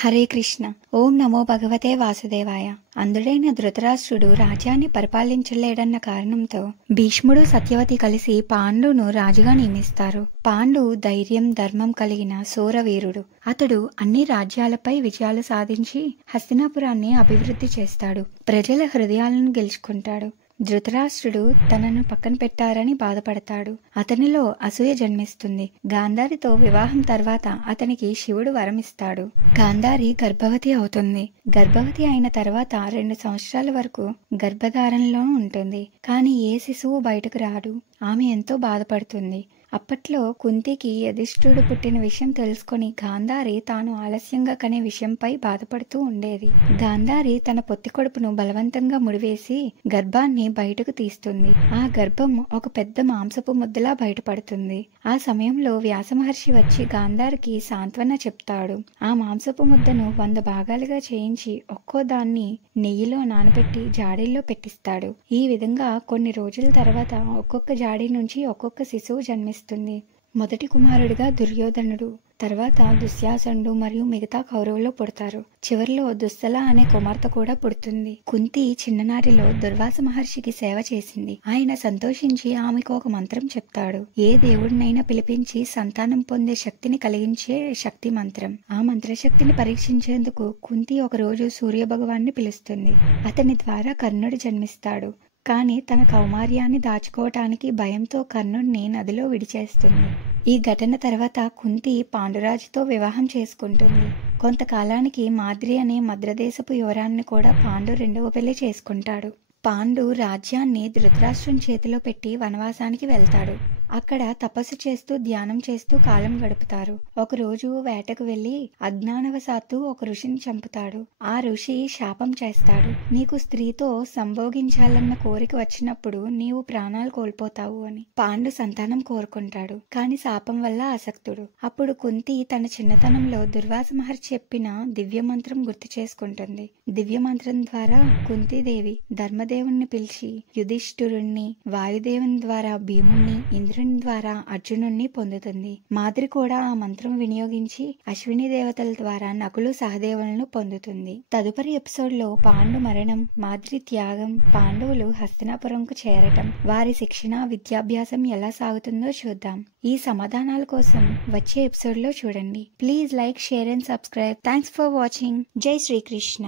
హరే కృష్ణ. ఓం నమో భగవతే వాసుదేవాయ. అందుడైన ధృతరాష్ట్రుడు రాజ్యాన్ని పరిపాలించలేడన్న కారణంతో భీష్ముడు సత్యవతి కలిసి పాండును రాజుగా నియమిస్తారు. పాండు ధైర్యం ధర్మం కలిగిన శూరవీరుడు. అతడు అన్ని రాజ్యాలపై విజయాలు సాధించి హస్తినాపురాన్ని అభివృద్ధి చేస్తాడు. ప్రజల హృదయాలను గెలుచుకుంటాడు. ధృతరాష్ట్రుడు తనను పక్కన పెట్టారని బాధపడతాడు. అతనిలో అసూయ జన్మిస్తుంది. గాంధారితో వివాహం తర్వాత అతనికి శివుడు వరమిస్తాడు. గాంధారి గర్భవతి అవుతుంది. గర్భవతి అయిన తర్వాత 2 సంవత్సరాల వరకు గర్భధారణలో ఉంటుంది. కానీ ఏ శిశువు బయటకు రాడు. ఆమె ఎంతో బాధపడుతుంది. అప్పట్లో కుంతికి యధిష్ఠుడు పుట్టిన విషయం తెలుసుకుని గాంధారి తాను ఆలస్యంగా కనే విషయంపై బాధపడుతూ ఉండేది. గాంధారి తన పొత్తి కడుపును బలవంతంగా ముడివేసి గర్భాన్ని బయటకు తీస్తుంది. ఆ గర్భం ఒక పెద్ద మాంసపు ముద్దలా బయటపడుతుంది. ఆ సమయంలో వ్యాస మహర్షి వచ్చి గాంధారికి సాంత్వన చెప్తాడు. ఆ మాంసపు ముద్దను 100 భాగాలుగా చేయించి ఒక్కో దాన్ని నెయ్యిలో నానబెట్టి జాడీల్లో పెట్టిస్తాడు. ఈ విధంగా కొన్ని రోజుల తర్వాత ఒక్కొక్క జాడీ నుంచి ఒక్కొక్క శిశువు జన్మిస్తుంది. మొదటి కుమారుడిగా దుర్యోధనుడు, తర్వాత దుశ్శాసనుడు మరియు మిగతా కౌరవులు పుడతారు. చివరిలో దుస్సల అనే కుమార్తె కూడా పుడుతుంది. కుంతి చిన్ననాటిలో దుర్వాస మహర్షికి సేవ చేసింది. ఆయన సంతోషించి ఆమెకు ఒక మంత్రం చెప్తాడు. ఏ దేవుడినైనా పిలిపించి సంతానం పొందే శక్తిని కలిగించే శక్తి మంత్రం. ఆ మంత్రశక్తిని పరీక్షించేందుకు కుంతి ఒకరోజు సూర్య భగవాన్ని పిలుస్తుంది. అతని ద్వారా కర్ణుడు జన్మిస్తాడు. కానీ తన కౌమార్యాన్ని దాచుకోవటానికి భయంతో కర్ణుడిని నదిలో విడిచేస్తుంది. ఈ ఘటన తర్వాత కుంతి పాండురాజుతో వివాహం చేసుకుంటుంది. కొంతకాలానికి మాద్రి అనే మద్రదేశపు యువరాన్ని కూడా పాండు 2వ పెళ్లి చేసుకుంటాడు. పాండు రాజ్యాన్ని ధృతరాష్ట్రుని చేతిలో పెట్టి వనవాసానికి వెళ్తాడు. అక్కడ తపస్సు చేస్తూ ధ్యానం చేస్తూ కాలం గడుపుతారు. ఒకరోజు వేటకు వెళ్లి అజ్ఞానవశాత్తు ఒక ఋషిని చంపుతాడు. ఆ ఋషి శాపం చేస్తాడు. నీకు స్త్రీతో సంభోగించాలన్న కోరిక వచ్చినప్పుడు నీవు ప్రాణాలు కోల్పోతావు అని. పాండు సంతానం కోరుకుంటాడు. కాని శాపం వల్ల అసక్తుడు. అప్పుడు కుంతి తన చిన్నతనంలో దుర్వాస మహర్షి చెప్పిన దివ్య మంత్రం గుర్తు చేసుకుంటుంది. దివ్య మంత్రం ద్వారా కుంతీదేవి ధర్మదేవుణ్ణి పిలిచి యుధిష్ఠిరుణ్ణి, వాయుదేవుని ద్వారా భీముణ్ణి, ఇంద్రుని ద్వారా అర్జునుణ్ణి పొందుతుంది. మాద్రి కూడా ఆ మంత్రం వినియోగించి అశ్విని దేవతల ద్వారా నకులు సహదేవులను పొందుతుంది. తదుపరి ఎపిసోడ్ లో పాండు మరణం, మాద్రి త్యాగం, పాండవులు హస్తినాపురంకు చేరటం, వారి శిక్షణ విద్యాభ్యాసం ఎలా సాగుతుందో చూద్దాం. ఈ సమాధానాల కోసం వచ్చే ఎపిసోడ్ లో చూడండి. Please like, share and subscribe. Thanks for watching. జై శ్రీకృష్ణ.